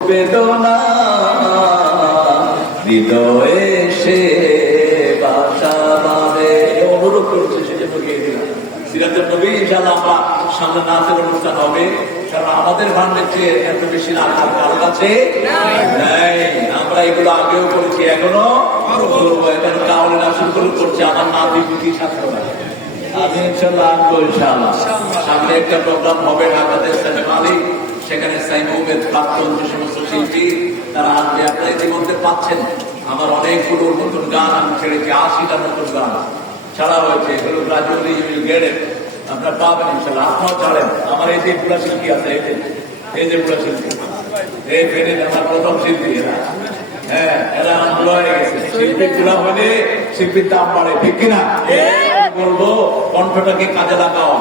বেদনা হৃদয়ে সে বাসা বাঁধে অনুরোধ করছে, সেজন্য গিয়ে দিলাম সিরাতের নবী। ইনশাআল্লাহ আমরা সামনে নাচের অনুষ্ঠান হবে, কারণ আমাদের ভান্ডের চেয়ে এত বেশি নাচ আর কারো কাছে নাই। আমরা এগুলো আগেও করেছি, এখনো এখানে কাউরে নাচ শুরু করছে আমার নাতি পুঁথি ছাত্র। আমি ইনশাআল্লাহ আনবো, ইনশাআল্লাহ সামনে একটা প্রোগ্রাম হবে ঢাকাতে সেনেমালি, সেখানে সাইমুমের প্রাক্তন যে সমস্ত শিল্পী তারা আসবে। আপনারা ইতিমধ্যে পাচ্ছেন আমার অনেকগুলো নতুন গান আমি ছেড়েছি, 80টা নতুন গান ছাড়া হয়েছে, এগুলো gradually you will get it, আপনারা পাবেন ইনশাআল্লাহ। আপনারাও ছাড়েন। আমার এই যে বুড়া শিল্পী আছে, এই যে বুড়া শিল্পী, এই ফেনে আমার প্রথম শিল্পী এরা, হ্যাঁ এরা বুড়া হয়ে গেছে। শিল্পী বুড়া হলে শিল্পীর দাম বাড়ে, ঠিক কিনা? বলবো কণ্ঠটাকে কাজে লাগাও।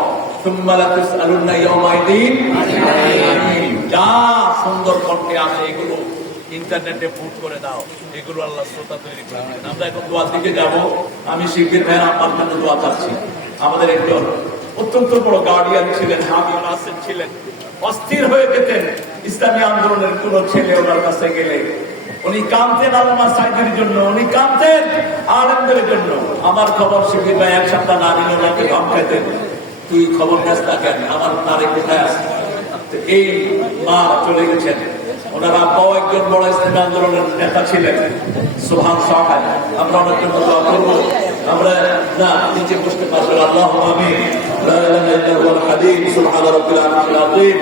যা সুন্দর কণ্ঠে আছে এগুলো ইন্টারনেটে পুট করে দাও, এগুলো আল্লাহ শ্রোতা তৈরি করে দেবেন। আমরা এখন দোয়ার দিকে যাব। আমি শিল্পীর ভাইয়ের আমার জন্য দোয়া চাচ্ছি। আমাদের একজন অত্যন্ত বড় গার্ডিয়ান ছিলেন, হাবিব নাসির ছিলেন, অস্থির হয়ে যেতেন ইসলামী আন্দোলনের কোন ছেলে ওনার কাছে গেলে। উনি কাঁদতেন আল্লামা সাইদের জন্য, উনি কাঁদতেন আলেমদের জন্য। আমার খবর শিল্পীর ভাই এক সপ্তাহ না নিলে ওনাকে ধমকাইতেন, তুই খবর নেস না কেন, আমার নারে কোথায় আছে? এই মা চলে গেছেন। ওনার আব্বাও একজন বড় ইসলামী আন্দোলনের নেতা ছিলেন, সোহান সাহেব। আমরা ওনার জন্য দোয়া করবো। আমরা না নিচে বসতে পারবো। আল্লাহুম্মা আমিন। লা ইলাহা ইল্লাল্লাহুল হাদীস সুবহান রাব্বিল আযীম।